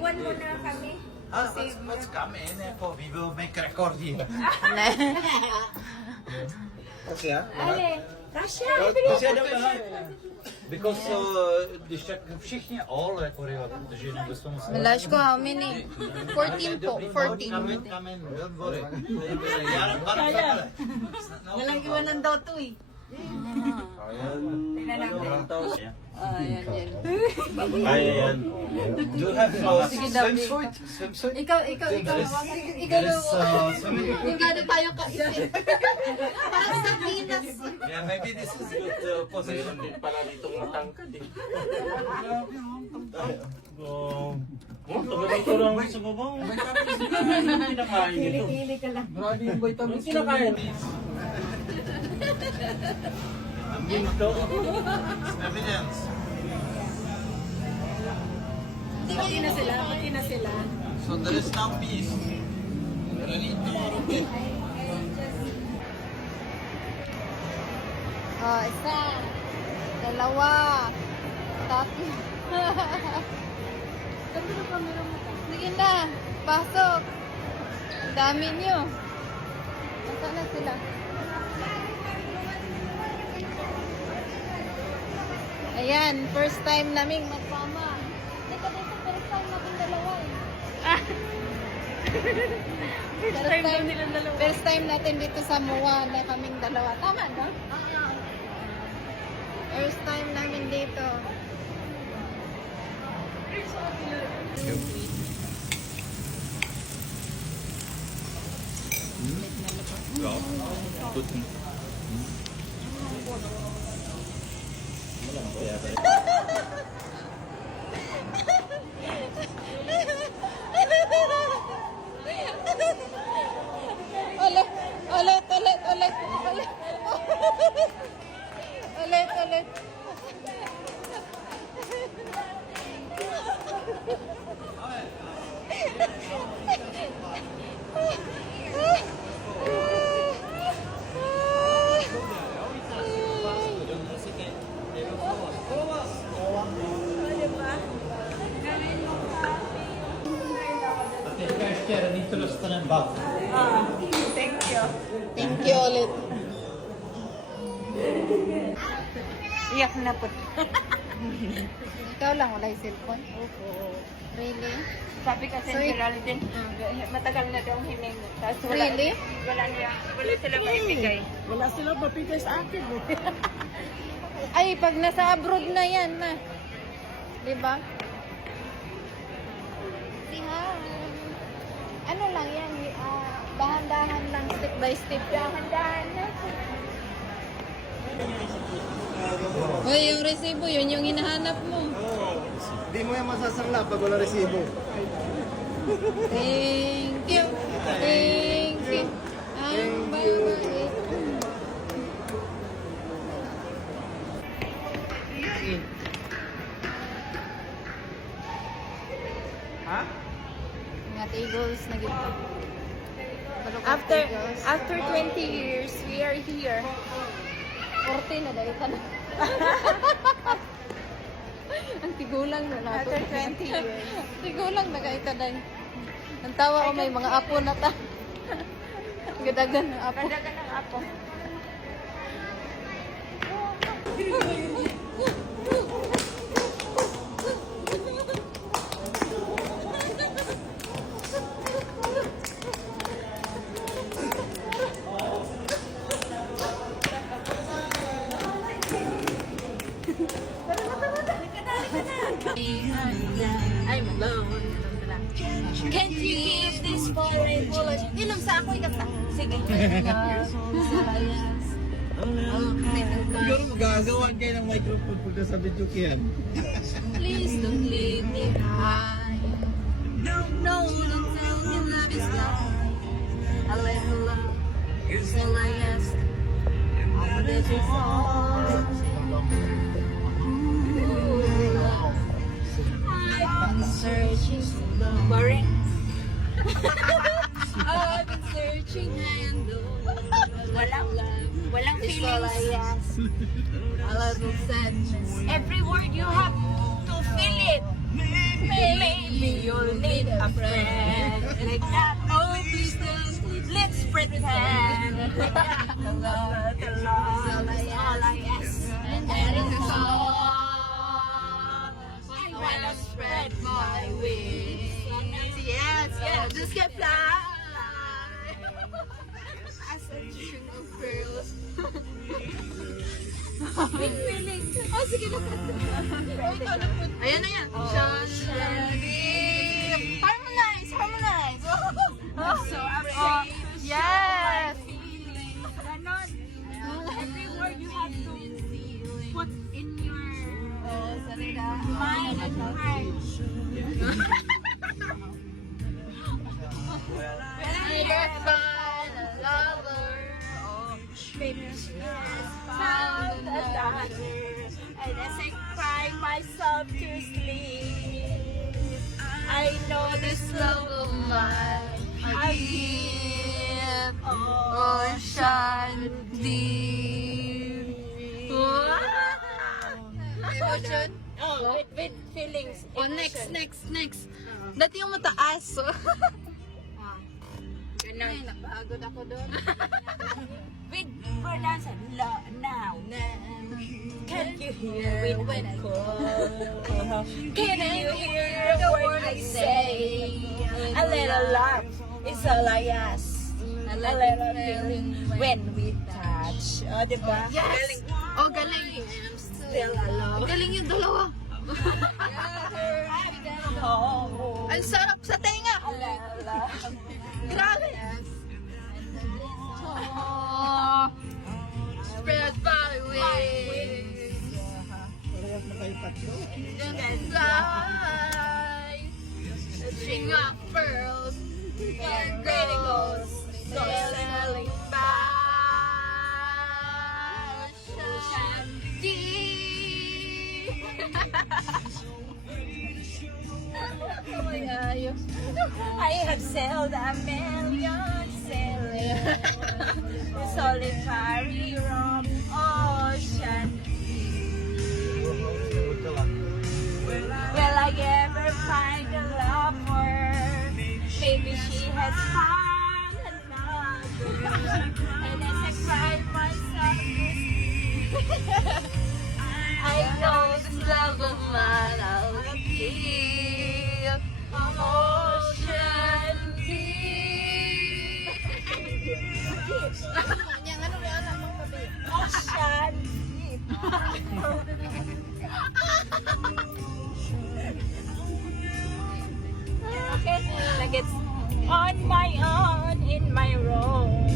iwan mo na kami. Let's come in for we will make record here. Okay, Kasha! Because když tak všichni ale že nedostanou se. Miláčko, how many? 14 po, 14. Come in, don't worry. Walang iwanan daw to eh. Ayan, yan. Ayan. Do you have swimsuit? Swimsuit? Ikaw na tayo kaisip. Parang sa Pinas. Yeah, maybe this is good position. Pala ditong matangkad eh. Taga dito lang sa baba. Anong kinakain ito? Pili ka lang. Grabe yung vitamins. Anong kinakain? Ginto. Evidence. Pati na sila. So there is now peace. Ready to rotate. Oh, isa. Dalawa. Tatlo. Sige na. Pasok. Ang dami nyo. Nasaan na sila? Ayan, first time naming magpama. Hindi ka dito, first time namin dalawa eh. First time natin dito sa MOA na kaming dalawa. Tama, no? First time namin dito. Ulit. Dito lang sa ng bag. Thank you ulit. Iyak na po. Ikaw lang, wala yung cellphone? Really? Sabi kasi So, ni Geraldine, matagal na daw hiling. Tapos wala, Really? wala sila maibigay. Wala sila mapigay sa akin eh. Ay, pag nasa abroad na yan, na. Diba? Ano lang yan, dahan-dahan lang, step by step. Dahan-dahan na. Hoy, yung resibo, yun yung hinahanap mo. Hindi mo yan masasarla pag wala resibo. Thank you. Thank you. Ang babait. Ha? Mga tables na gito. After 20 years, we are here. 40 na dahil ka na. Ang tigulang na nato. After 20 years. Tigulang na kahit ka dahil. Ang tawa ko may mga apo na ta. Gadagan ng apo. Ganda ng apo. I'm alone. Can't you give this forever? Inom sa ako ikata. Sige. Siguro magagawan kayo ng microphone pag nasa video kiyan. Please don't leave me behind. No, don't tell me love is gone. A little love is all I ask. All that you fall. I've been searching so long. Boring. I've been searching and Walang it's all I feelings. ask. A little sadness. Every word you have to feel it. Maybe you'll friend like that. Oh, please don't. Let's pretend the love is all I ask, and that is all. I wanna spread my wings. Yes, just get fly. As a string of pearls. Big feeling. Oh, sige na. Ayan na yan. Harmonize. So afraid. Yes! Ganon. Every word you have to put in your mind and heart. I just find a lover. Oh, baby, she has found a daughter, and as I cry myself to sleep, I know this love of mine I give Ocean deep. emotion. Oh, with feelings. Oh, emotion. next. Dati yung mataas. Ganon. Napagod ako doon. With pronouns now. Can't you hear it when I call? Can you hear the word I say? A little love is all I ask. A little feeling when we touch. O, diba? Yes! Oh, galing. Still alone. Galing yung dalawa. Oh. Ang sarap sa tenga. Grabe. Oh, spread my wings. And fly. A string of pearls. And goes sailing by. Ocean deep. Oh my God. I have sailed a million sailors, solitary from ocean. Will I ever find a lover? Maybe she has found another. And as I cry myself to sleep, I know this love of mine I'll keep. Ocean deep. Ocean deep. Okay, like it's on my own in my room.